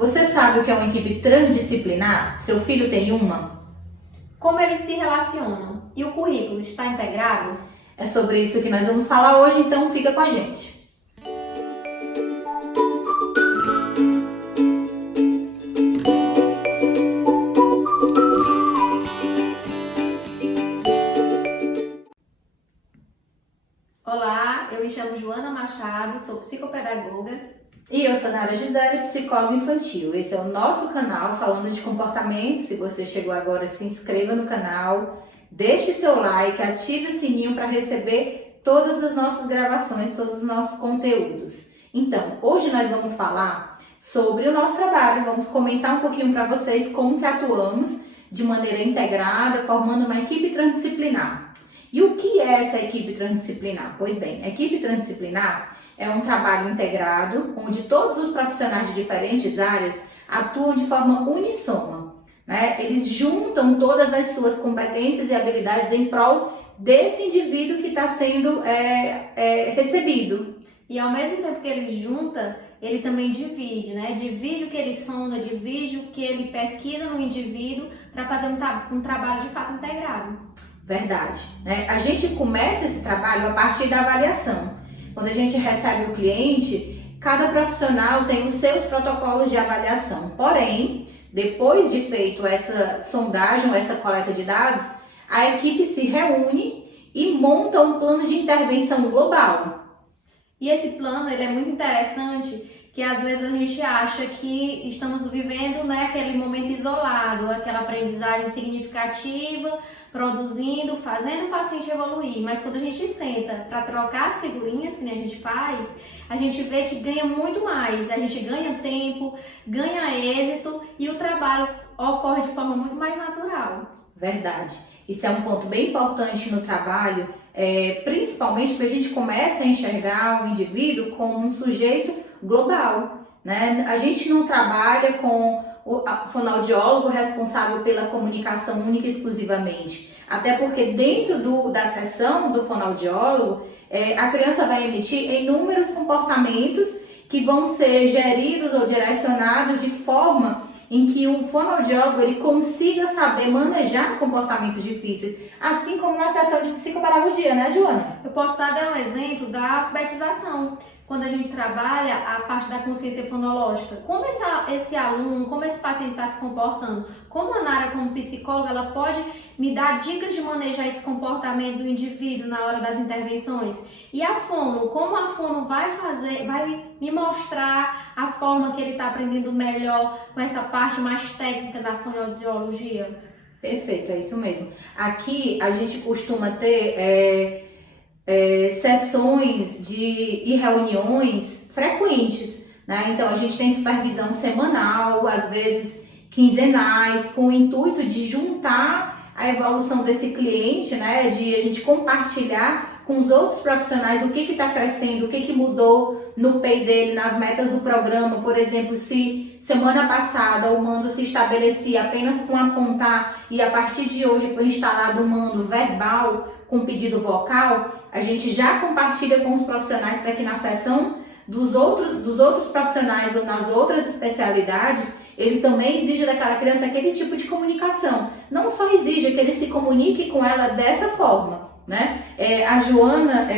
Você sabe o que é uma equipe transdisciplinar? Seu filho tem uma? Como eles se relacionam? E o currículo está integrado? É sobre isso que nós vamos falar hoje, então fica com a gente. Olá, eu me chamo Joana Machado, sou psicopedagoga. E eu sou Nara Gisele, psicóloga infantil. Esse é o nosso canal falando de comportamento. Se você chegou agora, se inscreva no canal, deixe seu like, ative o sininho para receber todas as nossas gravações, todos os nossos conteúdos. Então, hoje nós vamos falar sobre o nosso trabalho, vamos comentar um pouquinho para vocês como que atuamos de maneira integrada, formando uma equipe transdisciplinar. E o que é essa equipe transdisciplinar? Pois bem, a equipe transdisciplinar é um trabalho integrado, onde todos os profissionais de diferentes áreas atuam de forma unissona, né? Eles juntam todas as suas competências e habilidades em prol desse indivíduo que está sendo recebido. E ao mesmo tempo que ele junta, ele também divide, né? Divide o que ele sonda, divide o que ele pesquisa no indivíduo para fazer um trabalho de fato integrado. Verdade, né? A gente começa esse trabalho a partir da avaliação. Quando a gente recebe o cliente, cada profissional tem os seus protocolos de avaliação. Porém, depois de feito essa sondagem, essa coleta de dados, a equipe se reúne e monta um plano de intervenção global. E esse plano ele é muito interessante, que às vezes a gente acha que estamos vivendo, né, aquele momento isolado, aquela aprendizagem significativa, produzindo, fazendo o paciente evoluir. Mas quando a gente senta para trocar as figurinhas que a gente faz, a gente vê que ganha muito mais. A gente ganha tempo, ganha êxito e o trabalho ocorre de forma muito mais natural. Verdade. Isso é um ponto bem importante no trabalho, principalmente porque a gente começa a enxergar o indivíduo como um sujeito global, né? A gente não trabalha com o fonoaudiólogo responsável pela comunicação única e exclusivamente, até porque dentro da sessão do fonoaudiólogo, a criança vai emitir inúmeros comportamentos que vão ser geridos ou direcionados de forma em que o fonoaudiólogo ele consiga saber manejar comportamentos difíceis, assim como na sessão de psicopedagogia, né, Joana? Eu posso dar um exemplo da alfabetização. Quando a gente trabalha a parte da consciência fonológica, como esse aluno, como esse paciente está se comportando, como a Nara, como psicóloga, ela pode me dar dicas de manejar esse comportamento do indivíduo na hora das intervenções. E a fono, como a fono vai me mostrar a forma que ele está aprendendo melhor com essa parte mais técnica da fonoaudiologia. Perfeito, é isso mesmo. Aqui a gente costuma ter sessões e reuniões frequentes, né? Então a gente tem supervisão semanal, às vezes quinzenais, com o intuito de juntar a evolução desse cliente, né? De a gente compartilhar com os outros profissionais o que está crescendo, o que mudou no PEI dele, nas metas do programa. Por exemplo, se semana passada o mando se estabelecia apenas com apontar e a partir de hoje foi instalado um mando verbal com pedido vocal, a gente já compartilha com os profissionais para que na sessão dos outros profissionais ou nas outras especialidades, ele também exige daquela criança aquele tipo de comunicação. Não só exige que ele se comunique com ela dessa forma, né? A Joana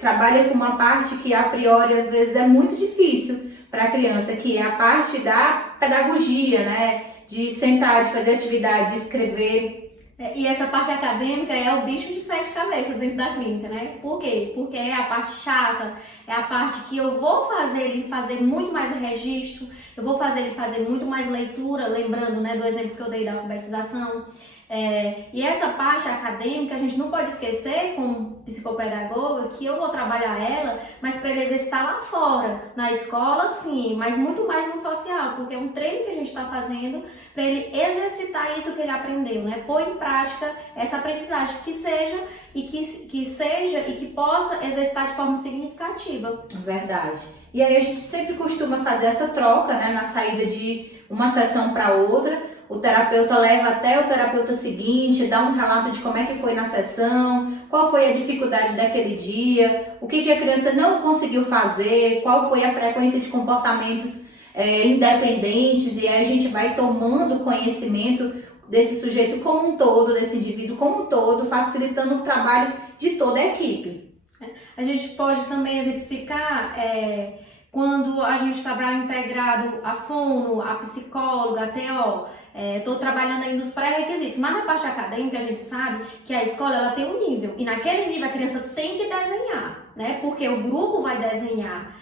trabalha com uma parte que a priori às vezes é muito difícil para a criança, que é a parte da pedagogia, né? De sentar, de fazer atividade, de escrever. E essa parte acadêmica é o bicho de 7 cabeças dentro da clínica, né? Por quê? Porque é a parte chata, é a parte que eu vou fazer ele fazer muito mais registro, eu vou fazer ele fazer muito mais leitura, lembrando, né, do exemplo que eu dei da alfabetização. E essa parte acadêmica a gente não pode esquecer, como psicopedagoga, que eu vou trabalhar ela, mas para ele exercitar lá fora, na escola sim, mas muito mais no social, porque é um treino que a gente está fazendo para ele exercitar isso que ele aprendeu, né? Pôr em prática essa aprendizagem que seja e que possa exercitar de forma significativa. Verdade. E aí a gente sempre costuma fazer essa troca, né, na saída de uma sessão para outra. O terapeuta leva até o terapeuta seguinte, dá um relato de como é que foi na sessão, qual foi a dificuldade daquele dia, o que a criança não conseguiu fazer, qual foi a frequência de comportamentos independentes, e aí a gente vai tomando conhecimento desse sujeito como um todo, desse indivíduo como um todo, facilitando o trabalho de toda a equipe. A gente pode também exemplificar quando a gente trabalha integrado a fono, a psicóloga, a TO. Estou trabalhando aí nos pré-requisitos, mas na parte acadêmica a gente sabe que a escola ela tem um nível, e naquele nível a criança tem que desenhar, né? Porque o grupo vai desenhar.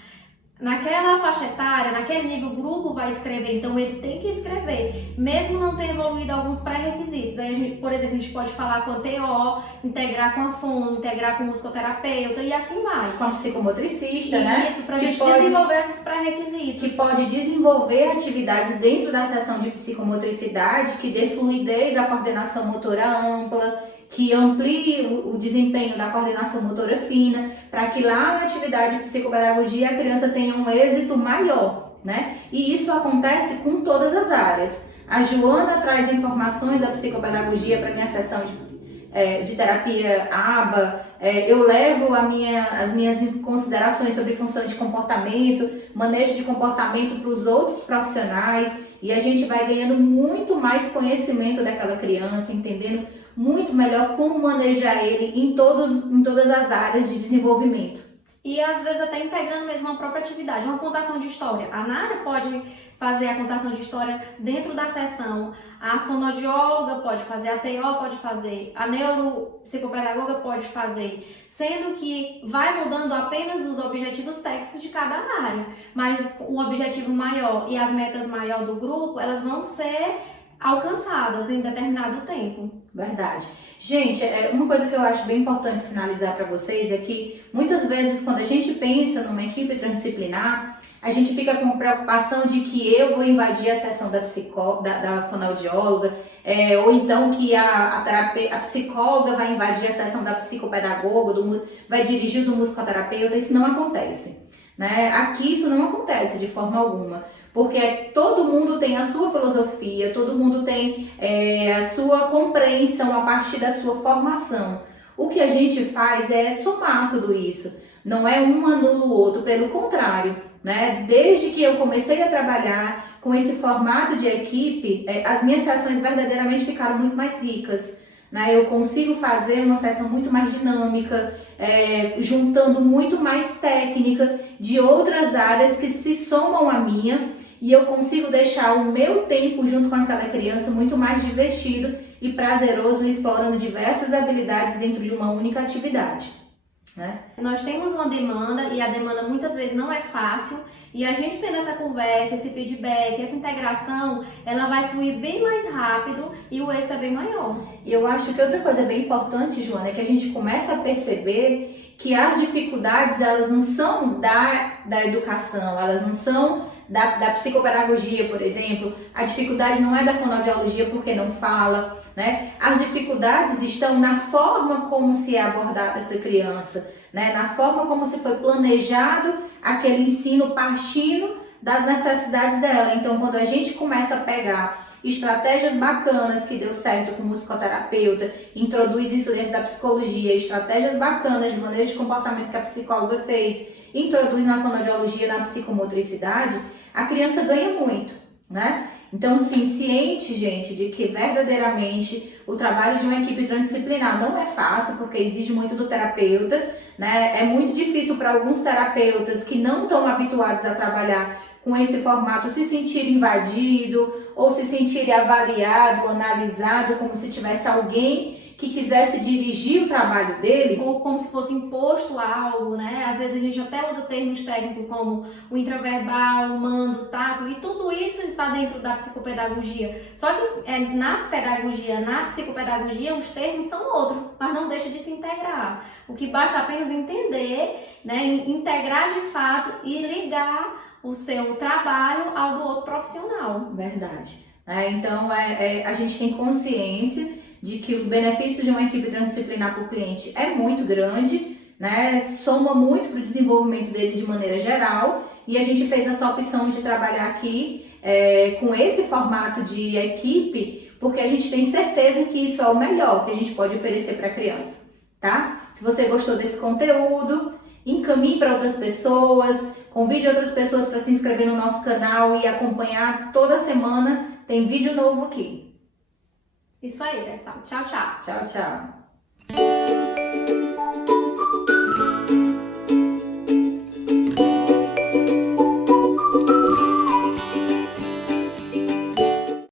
Naquela faixa etária, naquele nível, o grupo vai escrever, então ele tem que escrever, mesmo não tendo evoluído alguns pré-requisitos. Aí, por exemplo, a gente pode falar com a TO, integrar com a fono, integrar com o musicoterapeuta e assim vai. Com a psicomotricista, né? Isso, pra gente desenvolver esses pré-requisitos. Que pode desenvolver atividades dentro da sessão de psicomotricidade, que dê fluidez à coordenação motora ampla, que amplie o desempenho da coordenação motora fina, para que lá na atividade de psicopedagogia a criança tenha um êxito maior, né? E isso acontece com todas as áreas. A Joana traz informações da psicopedagogia para minha sessão de terapia ABA, eu levo as minhas considerações sobre função de comportamento, manejo de comportamento para os outros profissionais, e a gente vai ganhando muito mais conhecimento daquela criança, entendendo muito melhor como manejar ele em todas as áreas de desenvolvimento. E às vezes até integrando mesmo a própria atividade, uma contação de história. A Nara pode fazer a contação de história dentro da sessão, a fonoaudióloga pode fazer, a TO pode fazer, a neuropsicopedagoga pode fazer, sendo que vai mudando apenas os objetivos técnicos de cada área, mas o objetivo maior e as metas maior do grupo, elas vão ser alcançadas em determinado tempo. Verdade. Gente, uma coisa que eu acho bem importante sinalizar para vocês é que muitas vezes quando a gente pensa numa equipe transdisciplinar, a gente fica com preocupação de que eu vou invadir a sessão da fonoaudióloga, ou então que a psicóloga vai invadir a sessão da psicopedagoga, vai dirigir do musicoterapeuta. Isso não acontece, né? Aqui isso não acontece de forma alguma. Porque todo mundo tem a sua filosofia, todo mundo tem a sua compreensão a partir da sua formação. O que a gente faz é somar tudo isso, não é um anula o outro, pelo contrário, né? Desde que eu comecei a trabalhar com esse formato de equipe, as minhas sessões verdadeiramente ficaram muito mais ricas, né? Eu consigo fazer uma sessão muito mais dinâmica, juntando muito mais técnica de outras áreas que se somam à minha, e eu consigo deixar o meu tempo junto com aquela criança muito mais divertido e prazeroso, explorando diversas habilidades dentro de uma única atividade, né? Nós temos uma demanda e a demanda muitas vezes não é fácil, e a gente tendo essa conversa, esse feedback, essa integração, ela vai fluir bem mais rápido e o êxito é bem maior. E eu acho que outra coisa bem importante, Joana, é que a gente começa a perceber que as dificuldades, elas não são da educação, elas não são da psicopedagogia, por exemplo. A dificuldade não é da fonoaudiologia porque não fala, né? As dificuldades estão na forma como se é abordada essa criança, né? Na forma como se foi planejado aquele ensino partindo das necessidades dela. Então, quando a gente começa a pegar estratégias bacanas que deu certo com o musicoterapeuta, introduz isso dentro da psicologia, estratégias bacanas de maneira de comportamento que a psicóloga fez, introduz na fonoaudiologia, na psicomotricidade, a criança ganha muito, né? Então, sim, ciente, gente, de que verdadeiramente o trabalho de uma equipe transdisciplinar não é fácil, porque exige muito do terapeuta, né? É muito difícil para alguns terapeutas que não estão habituados a trabalhar com esse formato se sentir invadido ou se sentir avaliado, analisado, como se tivesse alguém que quisesse dirigir o trabalho dele. Ou como se fosse imposto algo, né? Às vezes a gente até usa termos técnicos como o intraverbal, o mando, o tato, e tudo isso está dentro da psicopedagogia. Só que na pedagogia, na psicopedagogia, os termos são outros, mas não deixa de se integrar. O que basta apenas entender, né? Integrar de fato e ligar o seu trabalho ao do outro profissional. Verdade. Então, a gente tem consciência de que os benefícios de uma equipe transdisciplinar para o cliente é muito grande, né? Soma muito para o desenvolvimento dele de maneira geral, e a gente fez essa opção de trabalhar aqui com esse formato de equipe, porque a gente tem certeza que isso é o melhor que a gente pode oferecer para a criança, tá? Se você gostou desse conteúdo, encaminhe para outras pessoas, convide outras pessoas para se inscrever no nosso canal e acompanhar toda semana. Tem vídeo novo aqui. Isso aí, pessoal. Tchau, tchau. Tchau, tchau.